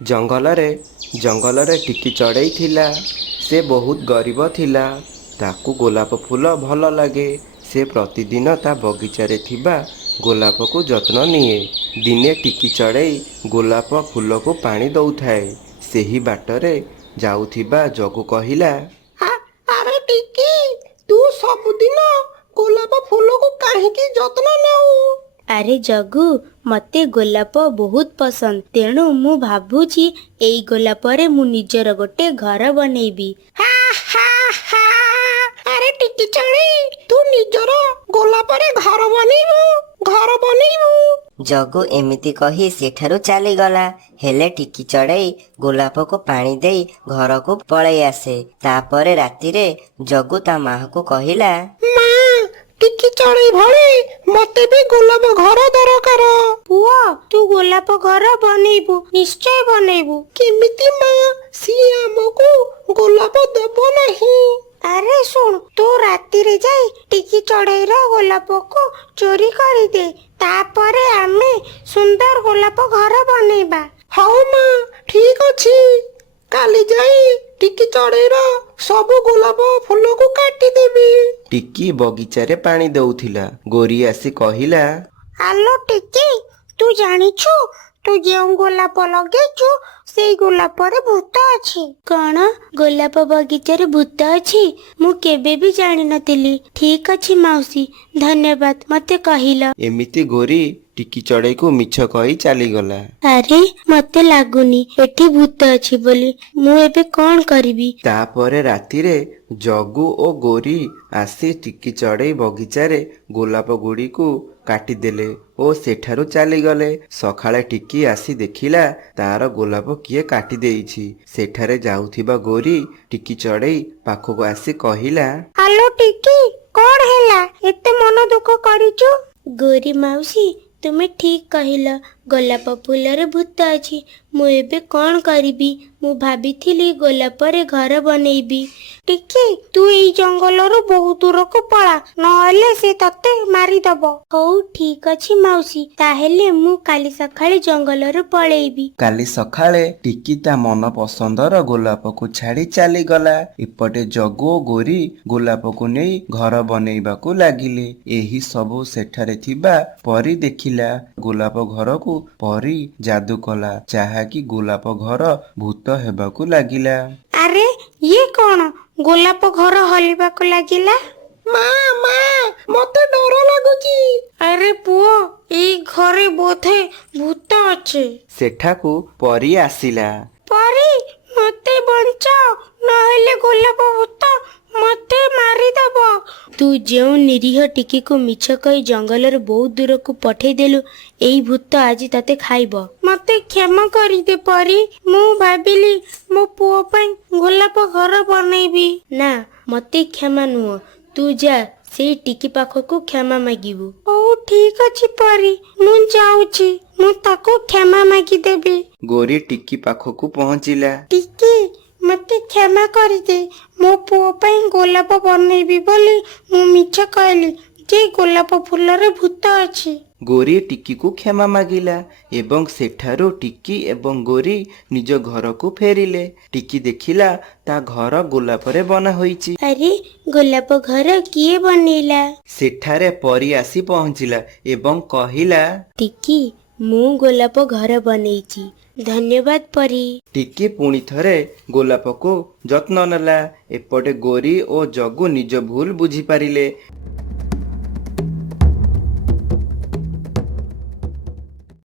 ଜଙ୍ଗଲରେ ଜଙ୍ଗଲରେ ଟିକି ଚଢ଼େଇ ଥିଲା। ସେ ବହୁତ ଗରିବ ଥିଲା। ତାକୁ ଗୋଲାପ ଫୁଲ ଭଲ ଲାଗେ। ସେ ପ୍ରତିଦିନ ତା ବଗିଚାରେ ଥିବା ଗୋଲାପକୁ ଯତ୍ନ ନିଏ। ଦିନେ ଟିକି ଚଢ଼େଇ ଗୋଲାପ ଫୁଲକୁ ପାଣି ଦଉଥାଏ। ସେହି ବାଟରେ ଯାଉଥିବା ଜଗୁ କହିଲା, ଆରେ ଟିକି, ତୁ ସବୁଦିନ ଗୋଲାପ ଫୁଲକୁ କାହିଁକି ଯତ୍ନ ନେଉ? ଆରେ ଜଗୁ, ମତେ ଗୋଲାପ ବହୁତ ପସନ୍ଦ। ତେଣୁ ମୁଁ ଭାବୁଛି ଏଇ ଗୋଲାପରେ ମୁଁ ନିଜର ଗୋଟେ ଘର ବନେଇବି। ହା ହା ହା। ଆରେ ଟିକି ଚଢ଼େଇ, ତୁ ନିଜର ଗୋଲାପରେ ଘର ବନେଇବୁ? ଜଗୁ ଏମିତି କହି ସେଠାରୁ ଚାଲିଗଲା। ହେଲେ ଟିକି ଚଢ଼େଇ ଗୋଲାପକୁ ପାଣି ଦେଇ ଘରକୁ ପଳେଇ ଆସେ। ତାପରେ ରାତିରେ ଜଗୁ ତା ମାକୁ କହିଲା, ମା, ଟିକି ଚଢ଼େଇ ଭଳି ମତେ ବି ଗୋଲାପ ଘର ଦରକାର। ପୁଅ, ତୁ ଗୋଲାପ ଘର ବନେଇବୁ, ନିଶ୍ଚୟ ବନେଇବୁ। କେମିତି ମା? ସିଏ ଆମକୁ ଗୋଲାପ ଦେବ ନାହିଁ। ଆରେ ଶୁଣ, ତୁ ରାତିରେ ଯାଇ ଟିକି ଚଢ଼େଇର ଗୋଲାପକୁ ଚୋରି କରିଦେ। ତାପରେ ଆମେ ସୁନ୍ଦର ଗୋଲାପ ଘର ବନେଇବା। ହଉ ମା, ଠିକ ଅଛି। କାଲି ଯାଇ ଟିକି ଚଢ଼େଇର ସବୁ ଗୋଲାପ ଫୁଲକୁ କାଟିଦେବି। ଟିକି ବଗିଚାରେ ପାଣି ଦେଉଥିଲା। ଗୋରି ଆସି କହିଲା, ଆଲୋ ଟିକି, ତୁ ଜାଣିଛୁ ତୁ ଯେଉଁ ଗୋଲାପ ଲଗେଇଛୁ ସେଇ ଗୋଲାପରେ ଭୂତ ଅଛି। କଣ? ଗୋଲାପ ବଗିଚାରେ ଭୂତ ଅଛି? ମୁଁ କେବେ ବି ଜାଣିନଥିଲି। ଠିକ ଅଛି ମାଉସୀ, ଧନ୍ୟବାଦ ମତେ କହିଲ। ଏମିତି ଗୋରି ଟିକି ଚଢ଼େଇକୁ ମିଛ କହି ଚାଲିଗଲା। ଆରେ ମତେ ଲାଗୁନି ଏଠି ଭୂତ ଅଛି ବୋଲି। ମୁଁ ଏବେ କଣ କରିବି? ତାପରେ ରାତିରେ ଜଗୁ ଓ ଗୋରି ଆସି ଟିକି ଚଢ଼େଇ ବଗିଚାରେ ଗୋଲାପ ଗୁଡ଼ିକୁ କାଟିଦେଲେ ଓ ସେଠାରୁ ଚାଲିଗଲେ। ସକାଳେ ଟିକି ଆସି ଦେଖିଲା ତାର ଗୋଲାପ କିଏ କାଟି ଦେଇଛି। ସେଠାରେ ଯାଉଥିବା ଗୋରି ଟିକି ଚଢ଼େଇ ପାଖକୁ ଆସି କହିଲା, ଆଲୋ ଟିକି, କଣ ହେଲା? ଏତେ ମନ ଦୁଃଖ କରିଛୁ? ଗୋରି ମାଉସୀ, ତୁମେ ଠିକ କହିଲ। ଗୋଲାପ ଫୁଲରେ ଭୂତ ଅଛି। ମୁଁ ଏବେ କଣ କରିବି? ମୁଁ ଭାବିଥିଲି ଗୋଲାପରେ ଘର ବନେଇବି। ଟିକି, ତୁ ଏଇ ଜଙ୍ଗଲରୁ ବହୁତ ଦୂରକୁ ପଳା, ନହେଲେ ସେ ତତେ ମାରିଦବ। ହଉ ଠିକ ଅଛି ମାଉସୀ, ତାହେଲେ ମୁଁ କାଲି ସକାଳେ ଜଙ୍ଗଲରୁ ପଳେଇବି। କାଲି ସକାଳେ ଟିକି ତା ମନ ପସନ୍ଦର ଗୋଲାପକୁ ଛାଡ଼ି ଚାଲିଗଲା। ଏପଟେ ଜଗୁ ଓ ଗୋରି ଗୋଲାପକୁ ନେଇ ଘର ବନେଇବାକୁ ଲାଗିଲେ। ଏହି ସବୁ ସେଠାରେ ଥିବା ପରି ଦେଖିଲା। ଗୋଲାପ ଘରକୁ ପରି ଯାଦୁ କଲା, ଯାହାକି ଗୋଲାପ ଘର ଭୂତ ହେବାକୁ ଲାଗିଲା। ଆରେ ଇଏ କଣ? ଗୋଲାପ ଘର ହଲିବାକୁ ଲାଗିଲା। ମା, ମତେ ଡର ଲାଗୁଛି। ଆରେ ପୁଅ, ଏଇ ଘରେ ବୋଧେ ଭୂତ ଅଛି। ସେଠାକୁ ପରି ଆସିଲା। ପରି, ମତେ ବଞ୍ଚାଅ, ନହେଲେ ଗୋଲାପ ଭୂତ ମତେ ମାରିଦବ। ତୁ ଯେଉଁ ନିରୀହ ଟିକିକୁ ମିଛ କହି ଜଙ୍ଗଲରୁ ବହୁତ ଦୂରକୁ ପଠେଇଦେଲୁ, ଏଇ ଭୂତ ଆଜି ତତେ ଖାଇବ। ମତେ କ୍ଷମା କରିଦେ ପରି। ମୁଁ ଭାବିଲି ମୋ ପୁଅ ପାଇଁ ଗୋଲାପ ଘର ବନେଇବି। ନା, ମତେ କ୍ଷମା ନୁହଁ। ତୁ ଯା ସେଇ ଟିକି ପାଖକୁ କ୍ଷମା ମାଗିବୁ। ହଉ ଠିକ ଅଛି ପରି, ମୁଁ ଯାଉଛି। ମୁଁ ତାକୁ କ୍ଷମା ମାଗିଦେବି। ଗୋରି ଟିକି ପାଖକୁ ପହଞ୍ଚିଲା। ଟିକି, ମତେ କ୍ଷମା କରିଦେ। ମୋ ପୁଅ ପାଇଁ ଗୋଲାପ ବନେଇବି ବୋଲି ମୁଁ ମିଛ କହିଲି ଯେ ଗୋଲାପ ଫୁଲରେ ଭୂତ ଅଛି। ଗୋରି ଟିକିକୁ କ୍ଷମା ମାଗିଲା ଏବଂ ସେଠାରୁ ଟିକି ଏବଂ ଗୋରି ନିଜ ଘରକୁ ଫେରିଲେ। ଟିକି ଦେଖିଲା ତା ଘର ଗୋଲାପରେ ବନା ହୋଇଛି। ଆରେ, ଗୋଲାପ ଘର କିଏ ବନେଇଲା? ସେଠାରେ ପରି ଆସି ପହଞ୍ଚିଲା ଏବଂ କହିଲା, ଟିକି, ମୁଁ ଗୋଲାପ ଘର ବନେଇଛି। ଧନ୍ୟବାଦ ପରି। ଟିକି ପୁଣି ଥରେ ଗୋଲାପକୁ ଯତ୍ନ ନେଲା। ଏପଟେ ଗୋରି ଓ ଜଗୁ ନିଜ ଭୁଲ ବୁଝିପାରିଲେ।